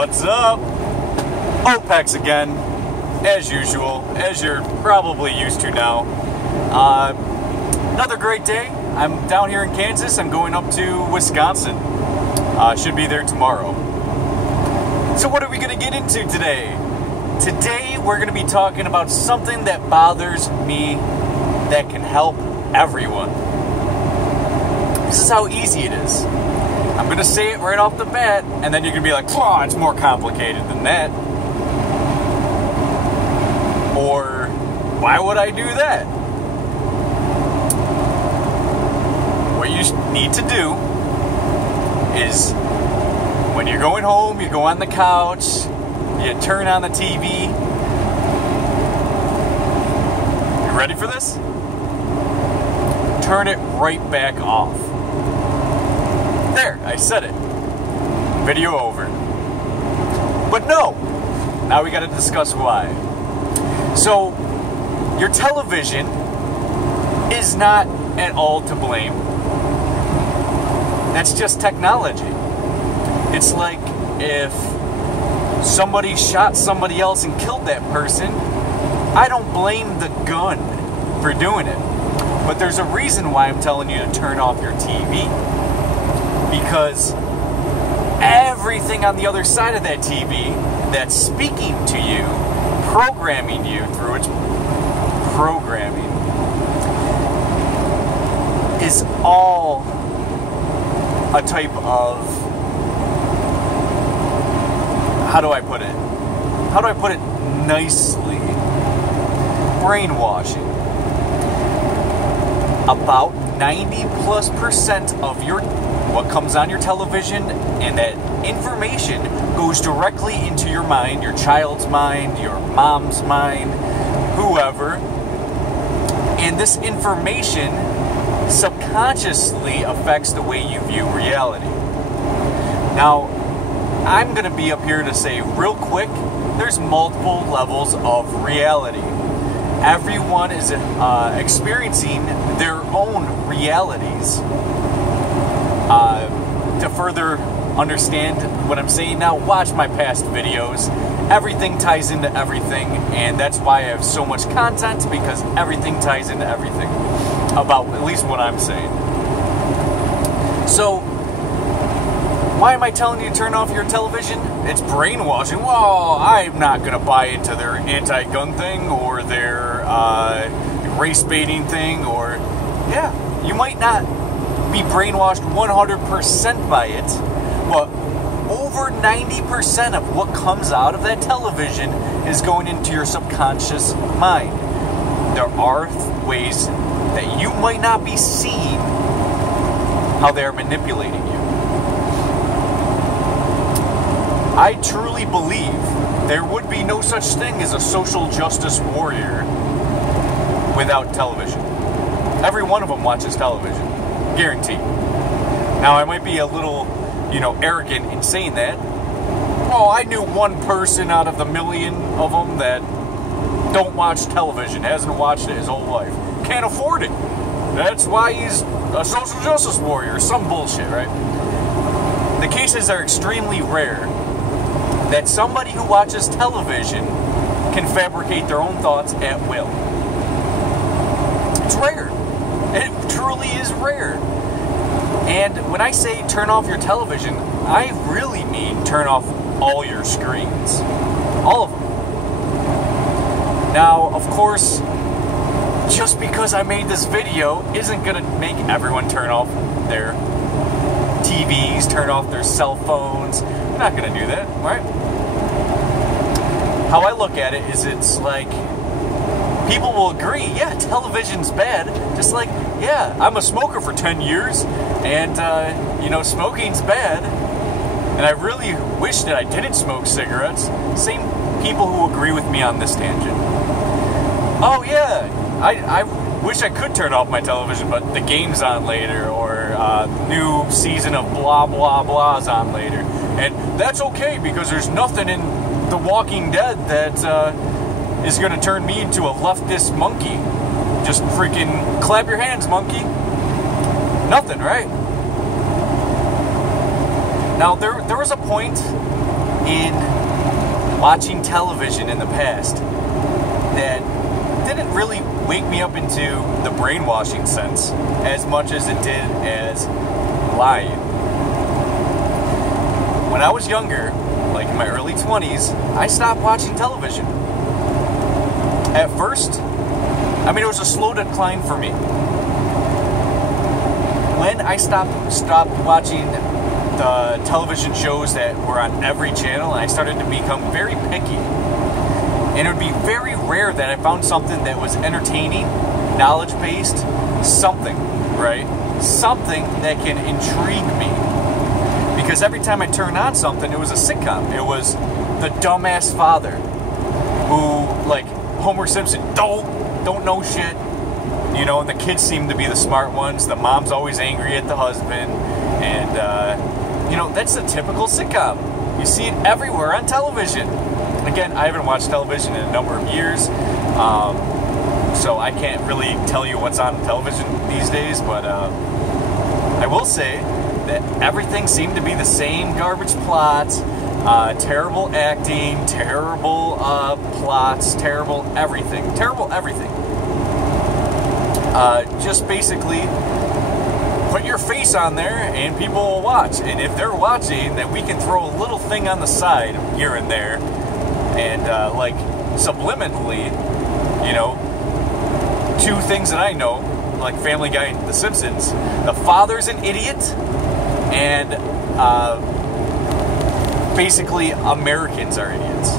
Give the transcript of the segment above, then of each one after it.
What's up? Opex again, as usual, as you're probably used to now. Another great day. I'm down here in Kansas. I'm going up to Wisconsin. Should be there tomorrow. So what are we going to get into today? Today we're going to be talking about something that bothers me that can help everyone. This is how easy it is. I'm going to say it right off the bat, and then you're going to be like, oh, it's more complicated than that. Or, why would I do that? What you need to do is, when you're going home, you go on the couch, you turn on the TV. You ready for this? Turn it right back off. There, I said it. Video over. But no, now we gotta discuss why. So, your television is not at all to blame. That's just technology. It's like if somebody shot somebody else and killed that person, I don't blame the gun for doing it. But there's a reason why I'm telling you to turn off your TV. Because everything on the other side of that TV that's speaking to you, programming you through its programming, is all a type of, how do I put it? How do I put it nicely? Brainwashing. About 90+% of what comes on your television and that information goes directly into your mind, your child's mind, your mom's mind, whoever. And this information subconsciously affects the way you view reality. Now, I'm going to be up here to say real quick, there's multiple levels of reality. Everyone is experiencing their own realities. To further understand what I'm saying now, watch my past videos. Everything ties into everything, and that's why I have so much content, because everything ties into everything about at least what I'm saying. So, why am I telling you to turn off your television? It's brainwashing. Well, I'm not going to buy into their anti-gun thing or their race baiting thing, or, yeah, you might not be brainwashed 100% by it, but over 90% of what comes out of that television is going into your subconscious mind. There are ways that you might not be seeing how they're manipulating you. I truly believe there would be no such thing as a social justice warrior without television. Every one of them watches television. Guaranteed. Now, I might be a little, arrogant in saying that. Oh, I knew one person out of the million of them that don't watch television, hasn't watched it his whole life. Can't afford it. That's why he's a social justice warrior. Some bullshit, right? The cases are extremely rare that somebody who watches television can fabricate their own thoughts at will. It's rare. It truly is rare. And when I say turn off your television, I really mean turn off all your screens. All of them. Now, of course, just because I made this video isn't going to make everyone turn off their TVs, turn off their cell phones. I'm not going to do that, right? How I look at it is it's like, people will agree, yeah, television's bad. Just like, yeah, I'm a smoker for 10 years, and, smoking's bad. And I really wish that I didn't smoke cigarettes. Same people who agree with me on this tangent. Oh, yeah, I wish I could turn off my television, but the game's on later, or new season of blah, blah, blah's on later. And that's okay, because there's nothing in The Walking Dead that is going to turn me into a leftist monkey. Just freaking clap your hands, monkey. Nothing, right? Now, there was a point in watching television in the past that didn't really wake me up into the brainwashing sense as much as it did as lying. When I was younger, like in my early 20s, I stopped watching television. At first, I mean, it was a slow decline for me. When I stopped watching the television shows that were on every channel, and I started to become very picky. And it would be very rare that I found something that was entertaining, knowledge-based, something, right? Something that can intrigue me. Because every time I turned on something, it was a sitcom. It was the dumbass father who, like, Homer Simpson, don't know shit. You know, and the kids seem to be the smart ones. The mom's always angry at the husband. And, you know, that's a typical sitcom. You see it everywhere on television. Again, I haven't watched television in a number of years, so I can't really tell you what's on television these days, but I will say that everything seemed to be the same garbage plots, terrible acting, terrible plots, terrible everything. Just basically put your face on there and people will watch. And if they're watching, then we can throw a little thing on the side here and there. And like subliminally, you know, two things that I know, like Family Guy and The Simpsons. The father's an idiot, and basically Americans are idiots.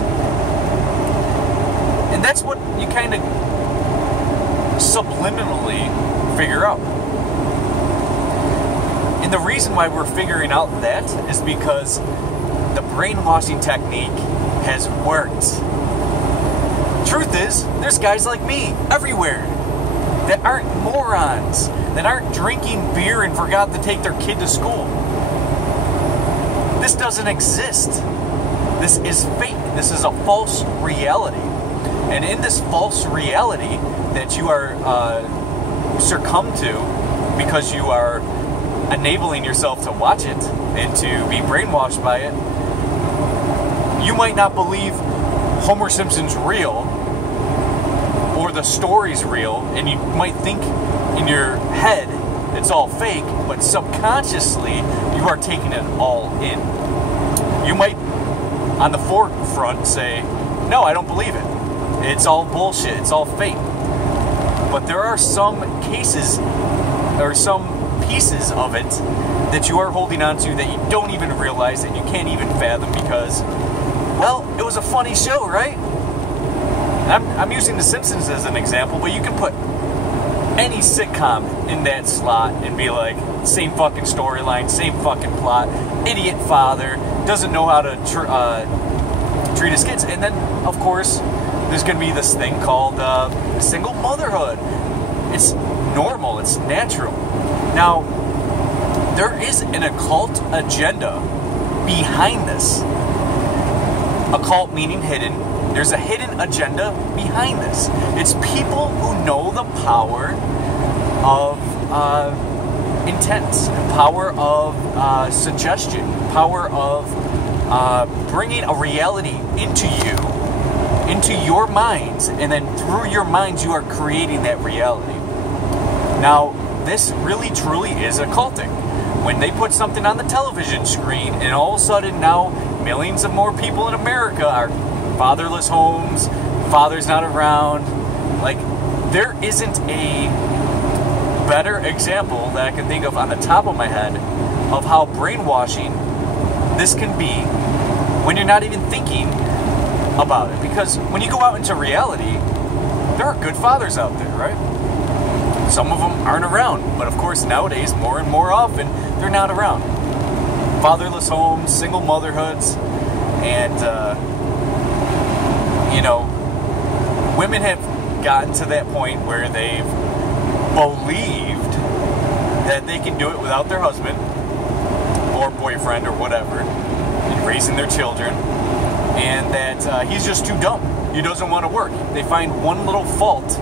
And that's what you kind of subliminally figure out. And the reason why we're figuring out that is because the brainwashing technique has worked. Truth is, there's guys like me everywhere that aren't morons, that aren't drinking beer and forgot to take their kid to school. This doesn't exist. This is fake. This is a false reality. And in this false reality that you are succumb to because you are enabling yourself to watch it and to be brainwashed by it, you might not believe Homer Simpson's real or the story's real, and you might think in your head it's all fake, but subconsciously you are taking it all in. You might on the forefront say, no, I don't believe it. It's all bullshit. It's all fake. But there are some cases or some pieces of it that you are holding on to that you don't even realize, that you can't even fathom because, well, it was a funny show, right? I'm using The Simpsons as an example, but you can put any sitcom in that slot and be like, same fucking storyline, same fucking plot, idiot father, doesn't know how to treat his kids. And then, of course, there's going to be this thing called single motherhood. It's normal, it's natural. Now, there is an occult agenda behind this. Occult meaning hidden. There's a hidden agenda behind this. It's people who know the power of intent, power of suggestion, power of bringing a reality into you, into your minds, and then through your minds you are creating that reality. Now, this really truly is occulting. When they put something on the television screen and all of a sudden now millions of more people in America are fatherless homes, father's not around, like, there isn't a better example that I can think of on the top of my head of how brainwashing this can be when you're not even thinking about it. Because when you go out into reality, there are good fathers out there, right? Some of them aren't around, but of course nowadays, more and more often, they're not around. Fatherless homes, single motherhoods, and, you know, women have gotten to that point where they've believed that they can do it without their husband or boyfriend or whatever in raising their children, and that he's just too dumb. He doesn't want to work. They find one little fault,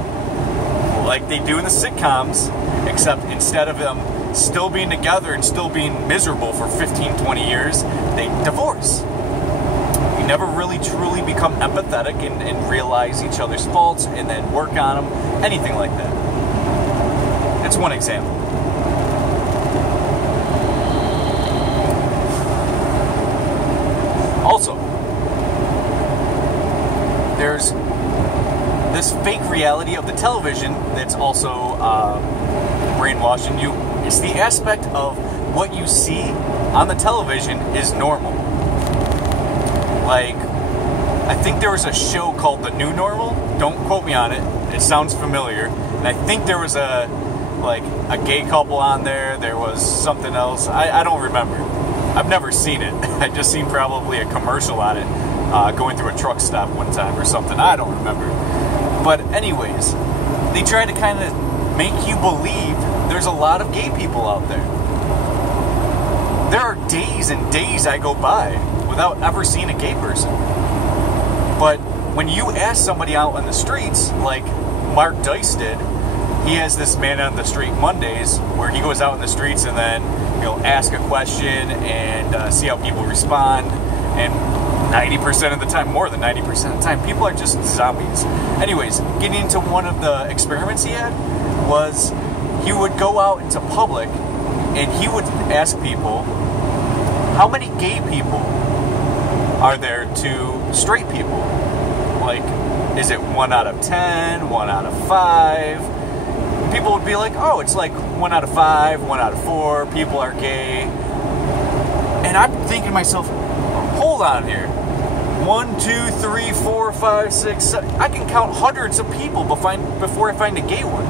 like they do in the sitcoms, except instead of them still being together and still being miserable for 15, 20 years, they divorce. really truly become empathetic and realize each other's faults and then work on them, anything like that. That's one example. Also, there's this fake reality of the television that's also brainwashing you. It's the aspect of what you see on the television is normal. Like, I think there was a show called The New Normal. Don't quote me on it. It sounds familiar. And I think there was a gay couple on there. There was something else. I don't remember. I've never seen it. I just seen probably a commercial on it going through a truck stop one time or something. I don't remember. But anyways, they try to kind of make you believe there's a lot of gay people out there. There are days and days I go by without ever seeing a gay person. But when you ask somebody out on the streets, like Mark Dice did, he has this Man on the Street Mondays where he goes out in the streets and then he'll ask a question and see how people respond. And 90% of the time, more than 90% of the time, people are just zombies. Anyways, getting into one of the experiments he had was he would go out into public and he would ask people, how many gay people are there to straight people? Like, is it 1 out of 10, 1 out of 5? And people would be like, oh, it's like 1 out of 5, 1 out of 4, people are gay. And I'm thinking to myself, hold on here. 1, 2, 3, 4, 5, 6, 7. I can count hundreds of people before I find a gay one.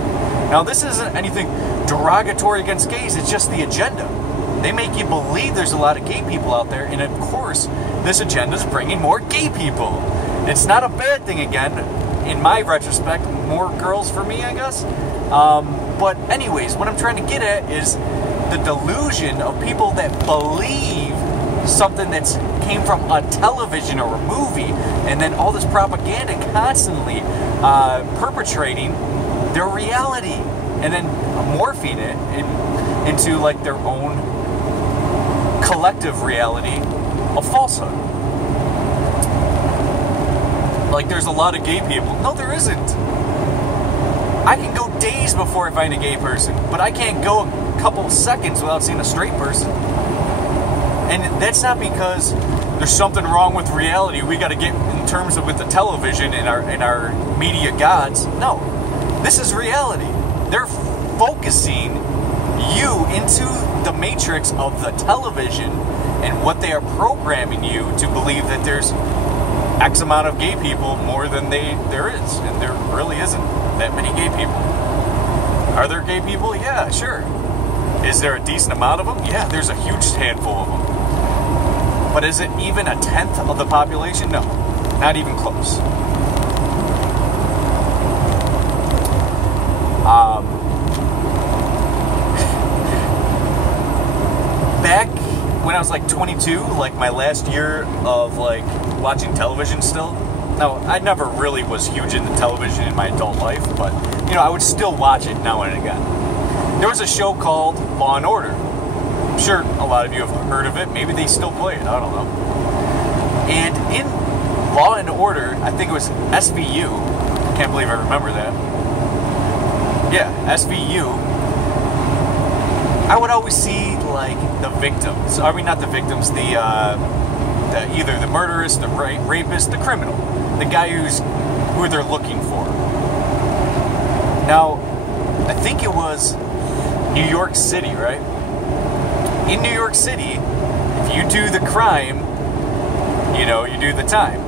Now, this isn't anything derogatory against gays, it's just the agenda. They make you believe there's a lot of gay people out there, and of course, this agenda is bringing more gay people. It's not a bad thing, again, in my retrospect, more girls for me, I guess. But anyways, what I'm trying to get at is the delusion of people that believe something that's came from a television or a movie, and then all this propaganda constantly perpetrating their reality, and then morphing it into like their own collective reality of falsehood. Like, there's a lot of gay people. No, there isn't. I can go days before I find a gay person, but I can't go a couple seconds without seeing a straight person. And that's not because there's something wrong with reality we got to get in terms of with the television and our media gods. No, this is reality. They're focusing you into the matrix of the television and what they are programming you to believe that there's X amount of gay people more than there is, and there really isn't that many gay people. Are there gay people? Yeah, sure. Is there a decent amount of them? Yeah, there's a huge handful of them. But is it even a tenth of the population? No, not even close. Back when I was like 22, like my last year of like watching television still. Now, I never really was huge into television in my adult life, but you know, I would still watch it now and again. There was a show called Law and Order. I'm sure a lot of you have heard of it. Maybe they still play it. I don't know. And in Law and Order, I think it was SVU. I can't believe I remember that. Yeah, SVU. I would always see like the victims. I mean, not the victims. The either the murderess, the rapist, the criminal, the guy who they're looking for. Now, I think it was New York City, right? In New York City, if you do the crime, you know, you do the time.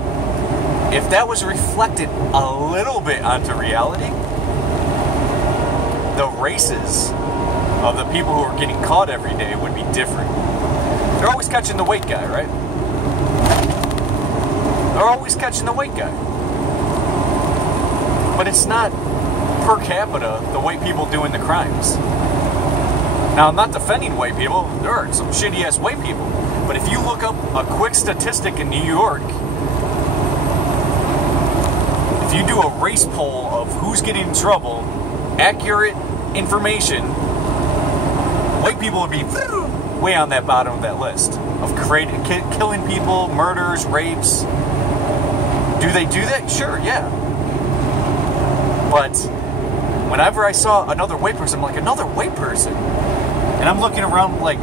If that was reflected a little bit onto reality, the races of the people who are getting caught every day would be different. They're always catching the white guy, right? They're always catching the white guy. But it's not per capita the white people doing the crimes. Now, I'm not defending white people. There are some shitty-ass white people. But if you look up a quick statistic in New York, if you do a race poll of who's getting in trouble, accurate information, white people would be way on that bottom of that list of killing people, murders, rapes. Do they do that? Sure, yeah. But whenever I saw another white person, I'm like, another white person? And I'm looking around like,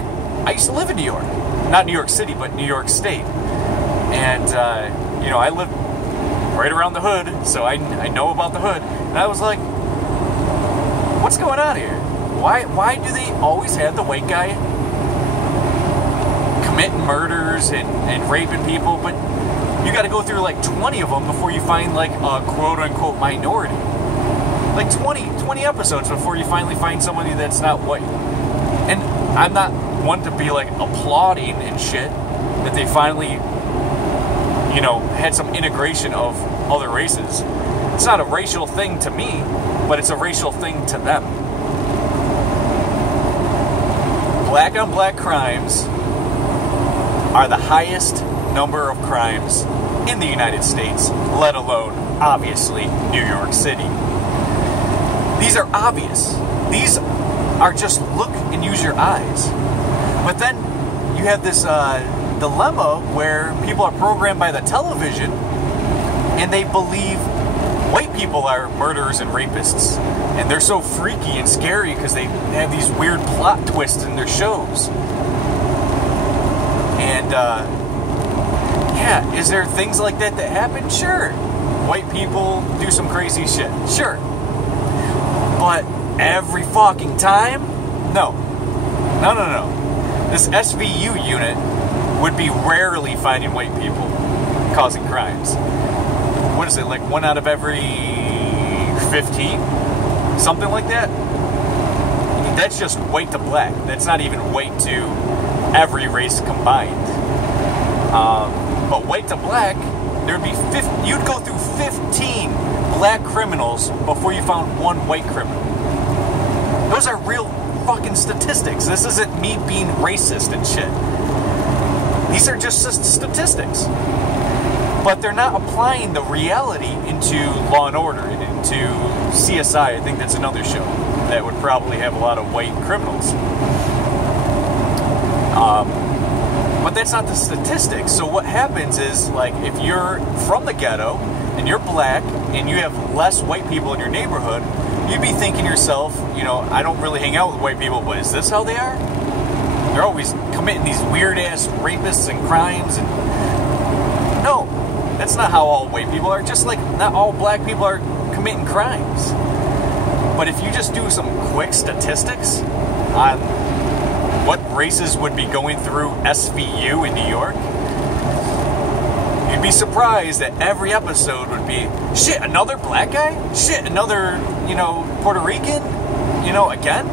I used to live in New York. Not New York City, but New York State. And, you know, I live right around the hood, so I know about the hood. And I was like, what's going on here? Why do they always have the white guy committing murders and raping people, but you got to go through like 20 of them before you find like a quote-unquote minority. Like 20 episodes before you finally find somebody that's not white. And I'm not one to be like applauding and shit that they finally, you know, had some integration of other races. It's not a racial thing to me, but it's a racial thing to them. Black on black crimes are the highest number of crimes in the United States, let alone, obviously, New York City. These are obvious. These are just look and use your eyes. But then you have this dilemma where people are programmed by the television and they believe white people are murderers and rapists. And they're so freaky and scary because they have these weird plot twists in their shows. And, yeah, is there things like that happen? Sure. White people do some crazy shit. Sure. But every fucking time? No. No. This SVU unit would be rarely finding white people causing crimes. What is it, like 1 out of every 15? Something like that? That's just white to black. That's not even white to every race combined. But white to black, there'd be you'd go through 15 black criminals before you found one white criminal. Those are real fucking statistics. This isn't me being racist and shit. These are just statistics. But they're not applying the reality into Law and Order and into CSI. I think that's another show that would probably have a lot of white criminals. But that's not the statistics. So what happens is, like, if you're from the ghetto and you're black and you have less white people in your neighborhood, you'd be thinking to yourself, you know, I don't really hang out with white people, but is this how they are? They're always committing these weird-ass rapists and crimes. And no, that's not how all white people are. Just like not all black people are committing crimes. But if you just do some quick statistics on what races would be going through SVU in New York, you'd be surprised that every episode would be, shit, another black guy? Shit, another, you know, Puerto Rican? You know, again?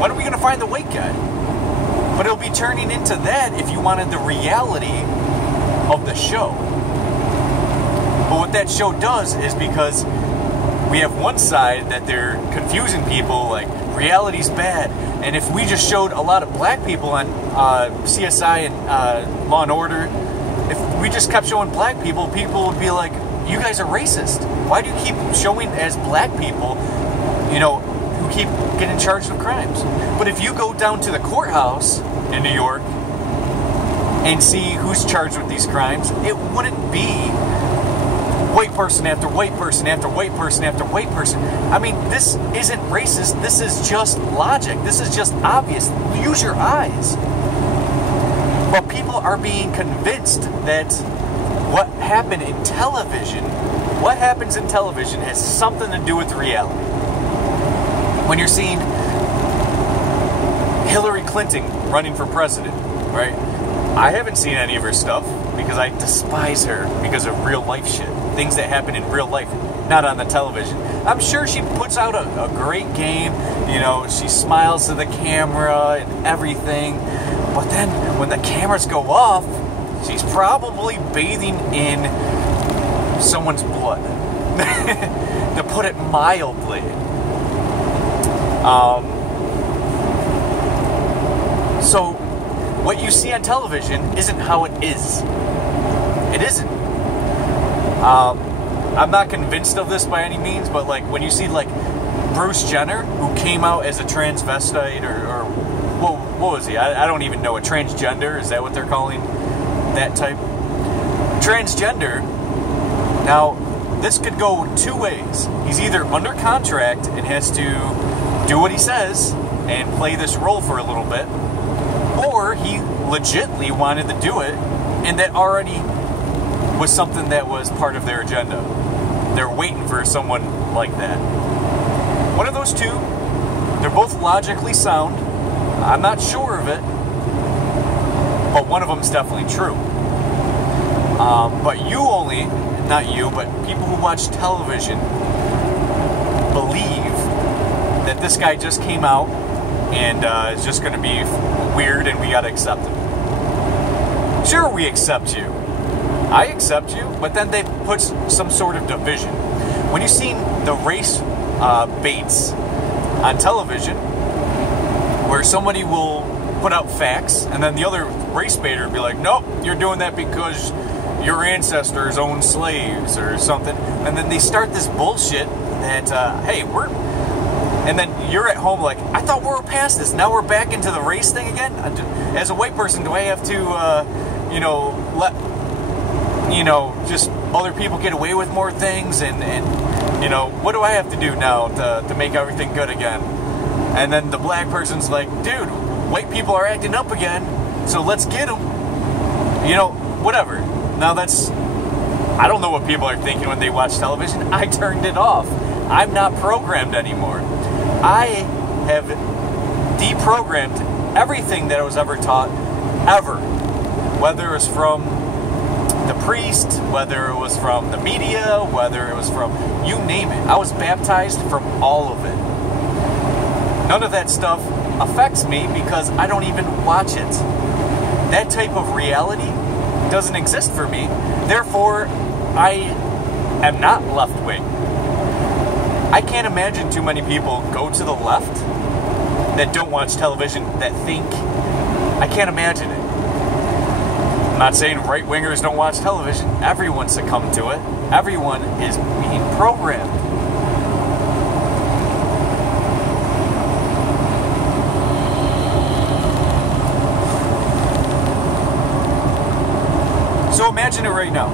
When are we going to find the white guy? But it'll be turning into that if you wanted the reality of the show. But what that show does is, because we have one side that they're confusing people, like, reality's bad. And if we just showed a lot of black people on CSI and Law and Order, if we just kept showing black people, people would be like, you guys are racist. Why do you keep showing as black people, you know, who keep getting charged with crimes? But if you go down to the courthouse in New York and see who's charged with these crimes, it wouldn't be white person after white person after white person after white person. I mean, this isn't racist. This is just logic. This is just obvious. Use your eyes. But people are being convinced that what happened in television, what happens in television has something to do with reality. When you're seeing Hillary Clinton running for president, right? I haven't seen any of her stuff because I despise her because of real life shit. Things that happen in real life, not on the television. I'm sure she puts out a great game. You know, she smiles to the camera and everything. But then when the cameras go off, she's probably bathing in someone's blood. To put it mildly. So what you see on television isn't how it is. It isn't. I'm not convinced of this by any means, but like when you see like Bruce Jenner, who came out as a transvestite or what was he? I don't even know. A transgender? Is that what they're calling that type? Transgender. Now, this could go two ways. He's either under contract and has to do what he says and play this role for a little bit, or he legitimately wanted to do it, and that already was something that was part of their agenda. They're waiting for someone like that. One of those two. They're both logically sound. I'm not sure of it, but one of them is definitely true. But not you, but people who watch television believe that this guy just came out and is just going to be weird and we got to accept him. Sure, we accept you. I accept you, but then they put some sort of division. When you've seen the race baits on television, where somebody will put out facts, and then the other race baiter will be like, nope, you're doing that because your ancestors owned slaves or something, and then they start this bullshit that, hey, and then you're at home like, I thought we were past this, now we're back into the race thing again? As a white person, do I have to, let, just other people get away with more things, and what do I have to do now to make everything good again? And then the black person's like, dude, white people are acting up again, so let's get them. Whatever. Now I don't know what people are thinking when they watch television. I turned it off. I'm not programmed anymore. I have deprogrammed everything that I was ever taught, ever. Whether it was from the priest, whether it was from the media, whether it was from, you name it. I was baptized from all of it. None of that stuff affects me because I don't even watch it. That type of reality doesn't exist for me. Therefore, I am not left-wing. I can't imagine too many people go to the left that don't watch television, that think. I can't imagine it. I'm not saying right-wingers don't watch television. Everyone succumbed to it. Everyone is being programmed. So imagine it right now.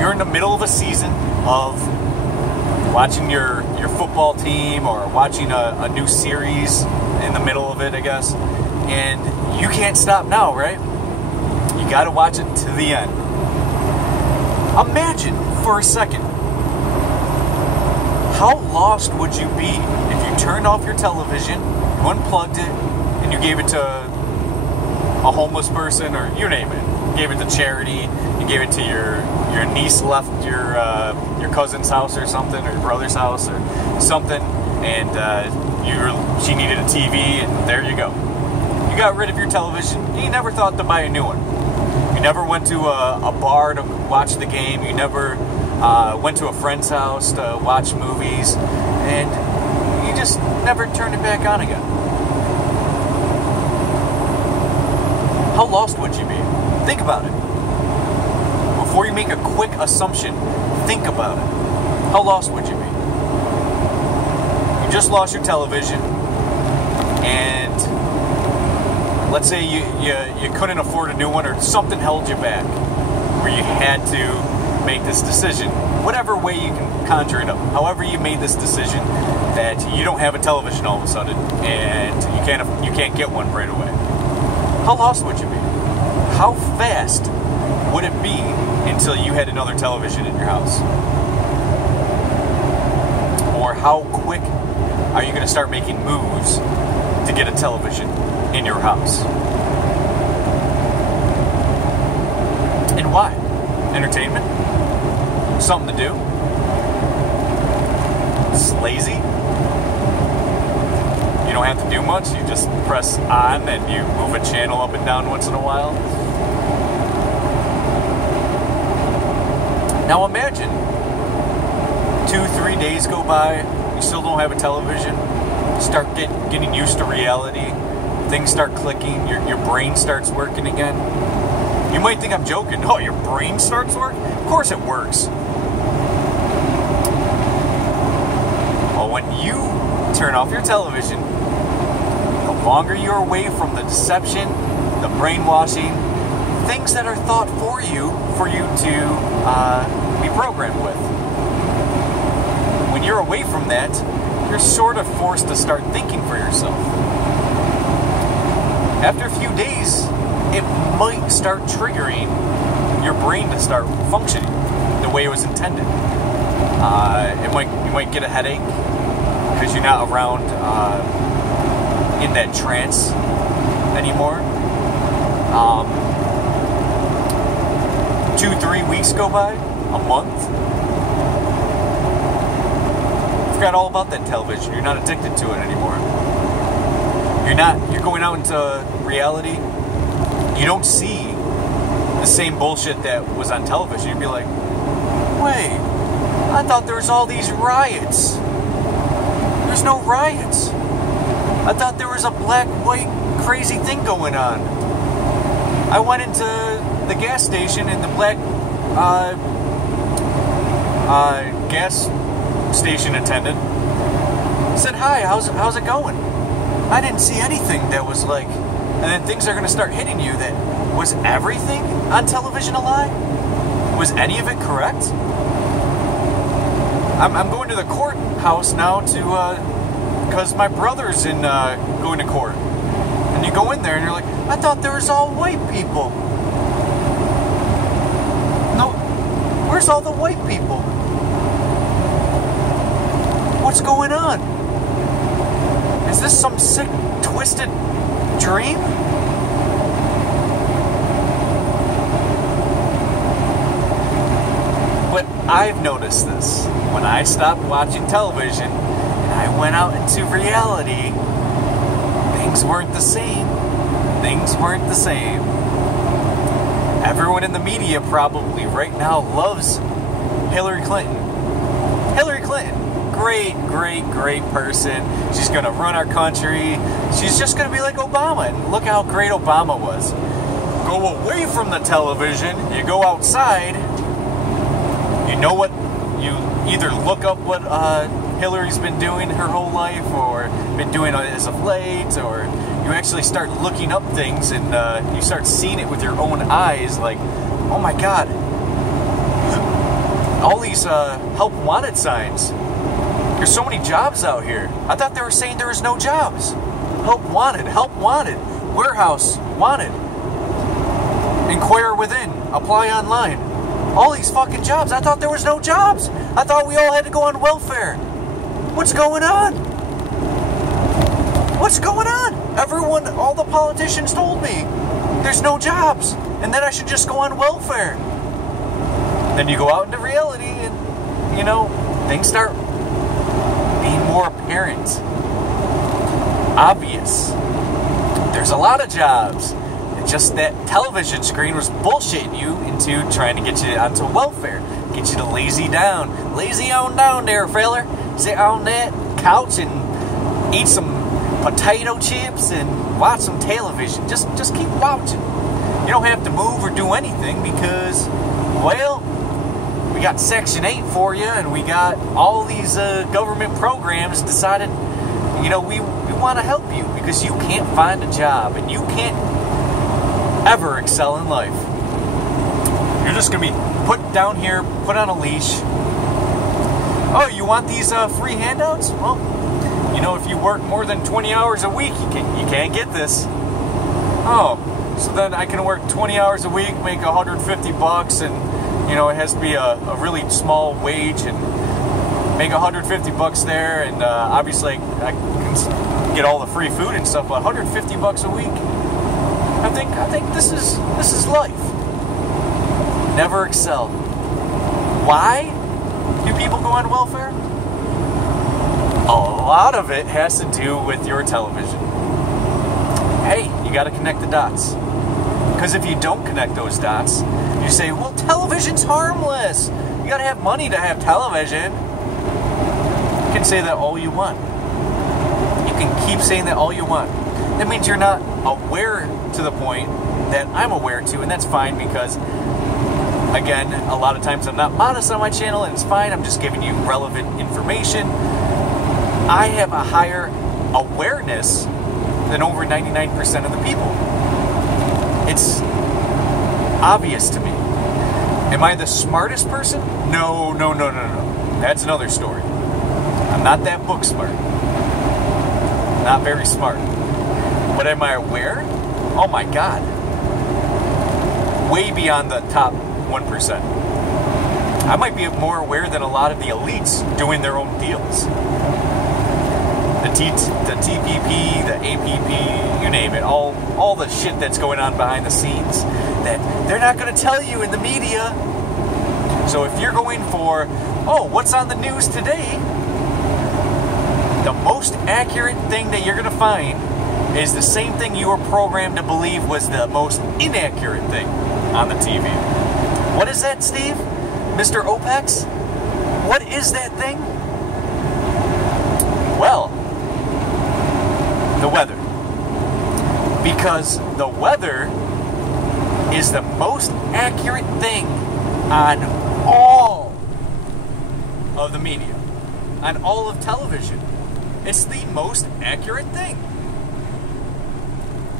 You're in the middle of a season of watching your football team or watching a new series in the middle of it, I guess. And you can't stop now, right? You got to watch it to the end. Imagine for a second, how lost would you be if you turned off your television, you unplugged it, and you gave it to a homeless person, or you name it. You gave it to charity, you gave it to your niece left your cousin's house or something, or your brother's house or something, and she needed a TV, and there you go. You got rid of your television. You never thought to buy a new one. You never went to a bar to watch the game. You never went to a friend's house to watch movies, and you just never turned it back on again. How lost would you be? Think about it. Before you make a quick assumption, think about it. How lost would you be? You just lost your television, and let's say you couldn't afford a new one, or something held you back, where you had to make this decision. Whatever way you can conjure it up. However you made this decision that you don't have a television all of a sudden, and you can't get one right away. How lost would you be? How fast would it be until you had another television in your house? Or how quick are you going to start making moves to get a television in your house? And why? Entertainment? Something to do? It's lazy? You don't have to do much, you just press on and you move a channel up and down once in a while. Now imagine 2-3 days go by, you still don't have a television, start getting used to reality, things start clicking, your brain starts working again. You might think I'm joking. Oh, your brain starts working? Of course it works. Well, when you turn off your television, longer you're away from the deception, the brainwashing, things that are thought for you to be programmed with. When you're away from that, you're sort of forced to start thinking for yourself. After a few days, it might start triggering your brain to start functioning the way it was intended. You might get a headache because you're not around in that trance anymore. 2-3 weeks go by, a month. Forgot all about that television. You're not addicted to it anymore. You're going out into reality. You don't see the same bullshit that was on television. You'd be like, wait, I thought there was all these riots. There's no riots. I thought there was a black, white, crazy thing going on. I went into the gas station and the black gas station attendant said, hi, how's it going? I didn't see anything that was like, and then things are going to start hitting you that, was everything on television a lie? Was any of it correct? I'm going to the courthouse now because my brother's going to court. And you go in there and you're like, I thought there was all white people. No, where's all the white people? What's going on? Is this some sick, twisted dream? But I've noticed this. When I stopped watching television and I went out into reality, things weren't the same. Things weren't the same. Everyone in the media probably right now loves Hillary Clinton. Hillary Clinton. Great, great, great person. She's going to run our country. She's just going to be like Obama. And look how great Obama was. Go away from the television. You go outside. You know what? You either look up what Hillary's been doing her whole life or been doing as of late, or you actually start looking up things and you start seeing it with your own eyes like, oh my God. All these help wanted signs. There's so many jobs out here. I thought they were saying there was no jobs. Help wanted, warehouse wanted, inquire within, apply online. All these fucking jobs. I thought there was no jobs. I thought we all had to go on welfare. What's going on? What's going on? Everyone, all the politicians told me there's no jobs and that I should just go on welfare. Then you go out into reality and, you know, things start being more apparent, obvious. There's a lot of jobs. It's just that television screen was bullshitting you into trying to get you onto welfare, get you to lazy on down there, feller. Sit on that couch and eat some potato chips and watch some television. Just keep watching. You don't have to move or do anything because, well, we got Section 8 for you, and we got all these government programs decided, you know, we want to help you because you can't find a job and you can't ever excel in life. You're just going to be put down here, put on a leash. Oh, you want these free handouts? Well, you know, if you work more than 20 hours a week, you can't get this. Oh, so then I can work 20 hours a week, make $150, and, you know, it has to be a really small wage, and make $150 there, and obviously I can get all the free food and stuff, but $150 a week, I think this is life. Never excel. Why do people go on welfare? A lot of it has to do with your television. Hey, you got to connect the dots. Because if you don't connect those dots, you say, well, television's harmless. You got to have money to have television. You can say that all you want. You can keep saying that all you want. That means you're not aware to the point that I'm aware to, and that's fine because, again, a lot of times I'm not modest on my channel, and it's fine. I'm just giving you relevant information. I have a higher awareness than over 99% of the people. It's obvious to me. Am I the smartest person? No. That's another story. I'm not that book smart. Not very smart. But am I aware? Oh my God. Way beyond the top 1%. I might be more aware than a lot of the elites doing their own deals. The TPP, the APP, you name it, all the shit that's going on behind the scenes that they're not going to tell you in the media. So if you're going for, oh, what's on the news today, the most accurate thing that you're going to find is the same thing you were programmed to believe was the most inaccurate thing on the TV. What is that, Steve? Mr. Opex? What is that thing? Well, the weather. Because the weather is the most accurate thing on all of the media, on all of television. It's the most accurate thing.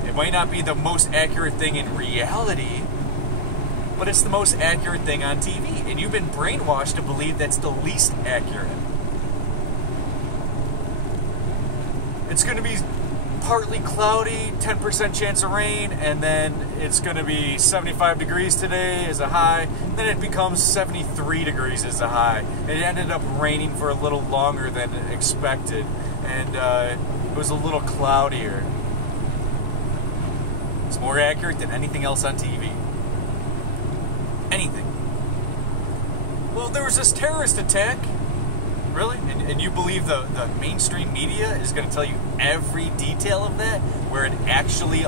It might not be the most accurate thing in reality, but it's the most accurate thing on TV. And you've been brainwashed to believe that's the least accurate. It's going to be partly cloudy, 10% chance of rain, and then it's going to be 75 degrees today as a high. Then it becomes 73 degrees as a high. It ended up raining for a little longer than expected, and it was a little cloudier. It's more accurate than anything else on TV. Anything. Well, there was this terrorist attack. Really? And you believe the mainstream media is going to tell you every detail of that, where it actually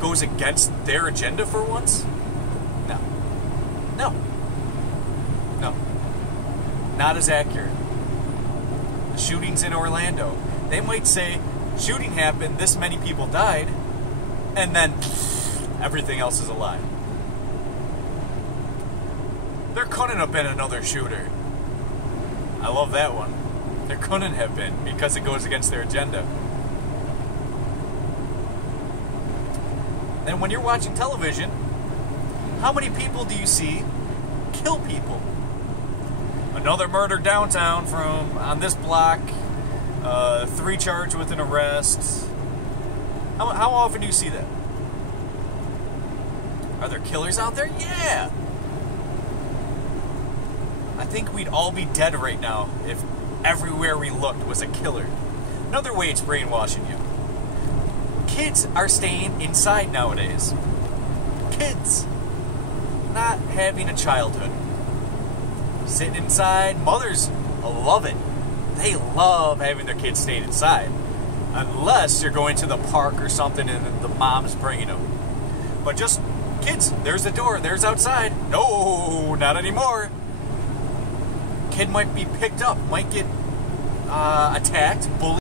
goes against their agenda for once? No. Not as accurate. The shootings in Orlando. They might say, shooting happened, this many people died, and then everything else is a lie. There couldn't have been another shooter. I love that one. There couldn't have been, because it goes against their agenda. And when you're watching television, how many people do you see kill people? Another murder downtown on this block, 3 charged with an arrest. How often do you see that? Are there killers out there? Yeah! I think we'd all be dead right now if everywhere we looked was a killer. Another way it's brainwashing you. Kids are staying inside nowadays. Kids. Not having a childhood. Sitting inside. Mothers love it. They love having their kids staying inside. Unless you're going to the park or something and the mom's bringing them. But just kids, there's the door, there's outside. No, not anymore. Kid might be picked up, might get attacked, bullied.